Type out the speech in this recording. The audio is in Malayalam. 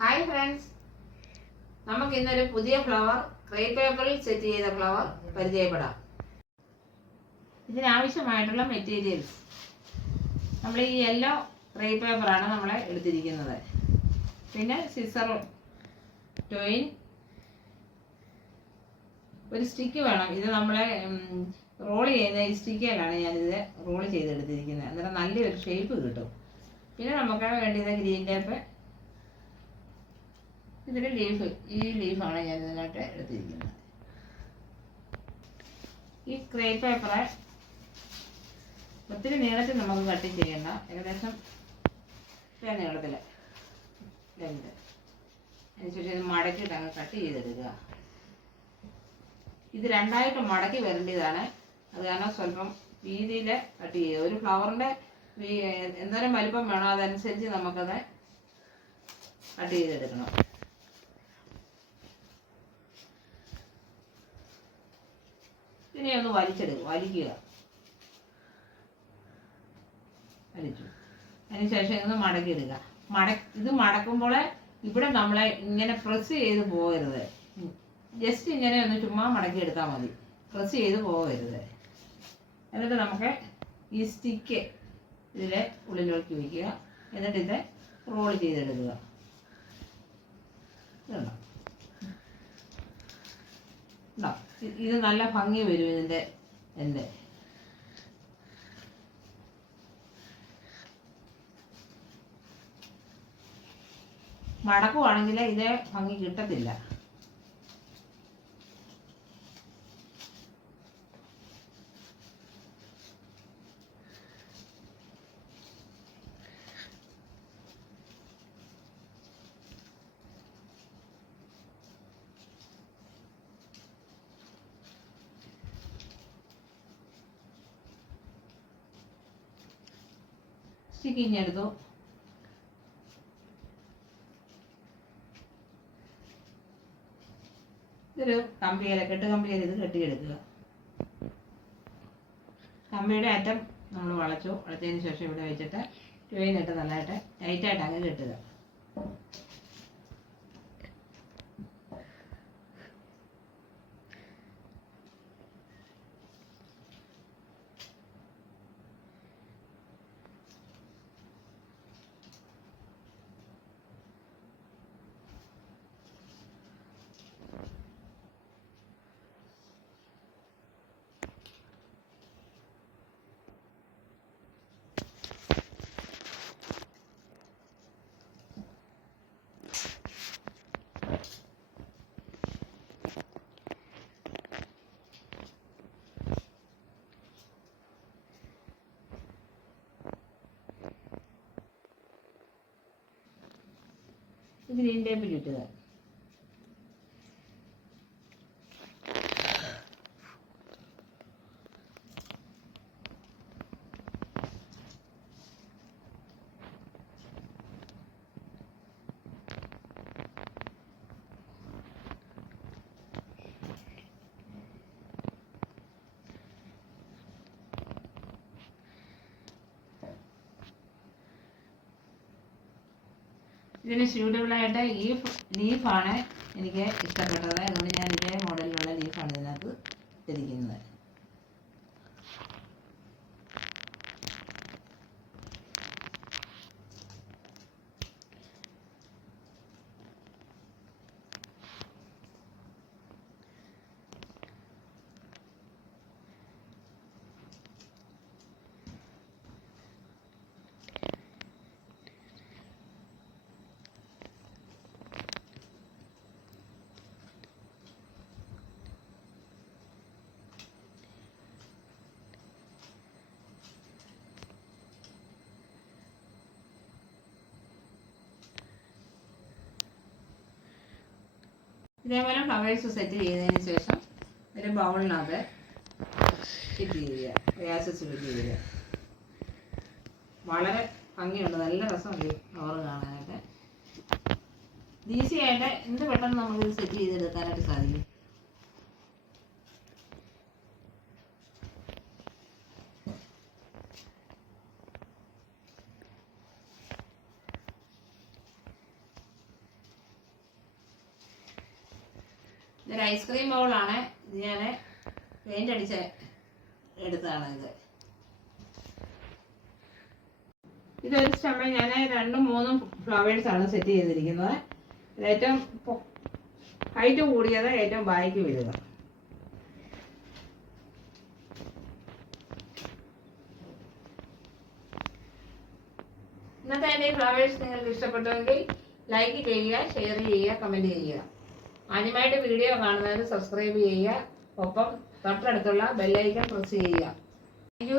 ഹായ് ഫ്രണ്ട്സ് നമുക്ക് ഇന്നൊരു പുതിയ ഫ്ലവർ ക്രേ പേപ്പറിൽ സെറ്റ് ചെയ്ത ഫ്ലവർ പരിചയപ്പെടാം. ഇതിനാവശ്യമായിട്ടുള്ള മെറ്റീരിയൽസ് നമ്മൾ ഈ യെല്ലോ ക്രേ പേപ്പറാണ് നമ്മൾ എടുത്തിരിക്കുന്നത്. പിന്നെ സിസർ ടോയിൻ ഒരു സ്റ്റിക്ക് വേണം. ഇത് നമ്മളെ റോൾ ചെയ്യുന്ന ഈ സ്റ്റിക്കയിലാണ് ഞാനിത് റോൾ ചെയ്തെടുത്തിരിക്കുന്നത്. അന്നേരം നല്ലൊരു ഷേപ്പ് കിട്ടും. പിന്നെ നമുക്ക് വേണ്ടിയത് ഗ്രീൻ ടേപ്പ് ഇതിന്റെ ലീഫ് ഈ ലീഫാണ് ഞാൻ ഇതിനായിട്ട് എടുത്തിരിക്കുന്നത്. ഈ ക്രേ പേപ്പറ് ഒത്തിരി നീളത്തിൽ നമുക്ക് കട്ട് ചെയ്യണ്ട. ഏകദേശം ഇത്ര നീളത്തിൽ ലെങ്ത് അതിനുശേഷം ഇത് മടക്കിയിട്ട് അങ്ങ് കട്ട് ചെയ്തെടുക്കുക. ഇത് രണ്ടായിട്ട് മടക്കി വരേണ്ടതാണ്. അത് കാരണം സ്വല്പം വീതിയിൽ കട്ട് ചെയ്യുക. ഒരു ഫ്ലവറിന്റെ എന്തോരം വലിപ്പം വേണോ. അതനുസരിച്ച് നമുക്കത് കട്ട് ചെയ്തെടുക്കണം. ഇതിനെ ഒന്ന് വലിച്ചെടുക്കുക വലിക്കുക. വലിച്ചു. അതിനുശേഷം ഇതൊന്ന് മടക്കിയിടുക മട ഇത് മടക്കുമ്പോൾ ഇവിടെ നമ്മളെ ഇങ്ങനെ പ്രസ് ചെയ്ത് പോകരുത്. ജസ്റ്റ് ഇങ്ങനെ ഒന്ന് ചുമ്മാ മടക്കി എടുത്താൽ മതി. പ്രസ് ചെയ്ത് പോകരുത്. എന്നിട്ട് നമുക്ക് ഈ സ്റ്റിക്ക് ഇതിലെ ഉള്ളിലേക്ക് വയ്ക്കുക എന്നിട്ട് ഇത് റോൾ ചെയ്തെടുക്കുക. ഇതുണ്ടോ? ഇത് നല്ല ഭംഗി വരും ഇതിന്റെ എന്റെ മടക്കുവാണെങ്കിൽ ഇതേ ഭംഗി കിട്ടത്തില്ല. സ്റ്റിക്കിങ് എടുത്തു ഇതൊരു കമ്പിയില കെട്ട് കമ്പിയിൽ ഇത് കെട്ടിയെടുക്കുക. കമ്പിയുടെ അറ്റം നമ്മൾ വളച്ചു. വളച്ചതിന് ശേഷം ഇവിടെ വെച്ചിട്ട് ട്യൂബിനിട്ട് നന്നായിട്ട് ടൈറ്റായിട്ട് അങ്ങ് കെട്ടുക. ഗ്രീൻ ടേപ്പ് ചുറ്റുക ഇതിന് സ്യൂട്ടബിളായിട്ട് ഈ ലീഫാണ് എനിക്ക് ഇഷ്ടപ്പെട്ടത്. അതുകൊണ്ട് ഞാൻ ഇതേ മോഡലിലുള്ള ലീഫാണ് ഇതിനകത്ത് ഇട്ടിരിക്കുന്നത്. ഇതേപോലെ ഫ്ലവേഴ്സ് സെറ്റ് ചെയ്തതിന് ശേഷം ഒരു ബൗളിനകത്ത് ഫിറ്റ് ചെയ്യുക. ഗ്യാസസ് ഫിറ്റ് ചെയ്യുക. വളരെ ഭംഗിയുണ്ട്. നല്ല രസമുണ്ട് ഫ്ലവർ കാണാനായിട്ട്. ഈസി ആയിട്ട് എന്ത് പെട്ടെന്ന് നമുക്ക് സെറ്റ് ചെയ്തെടുക്കാനായിട്ട് സാധിക്കും? ഇതൊരു ഐസ്ക്രീം ബൗളാണ് ഇത് ഞാൻ പെയിന്റ് അടിച്ച് എടുത്തതാണ് ഇത്. ഇതൊരു സ്റ്റമ്മ ഞാൻ രണ്ടും മൂന്നും ഫ്ലവേഴ്സാണ് സെറ്റ് ചെയ്തിരിക്കുന്നത്. ഏറ്റവും ഹൈറ്റ് കൂടിയത് ഏറ്റവും ബായ്ക്ക് വീഴുക ഇന്നത്തെ എന്റെ ഫ്ലവേഴ്സ് നിങ്ങൾക്ക് ഇഷ്ടപ്പെട്ടുവെങ്കിൽ ലൈക്ക് ചെയ്യുക ഷെയർ ചെയ്യുക കമന്റ് ചെയ്യുക. ആദ്യമായിട്ട് വീഡിയോ കാണുന്നതിന് സബ്സ്ക്രൈബ് ചെയ്യുക. ഒപ്പം തൊട്ടടുത്തുള്ള ബെല്ലൈക്കൺ പ്രസ് ചെയ്യുക. താങ്ക്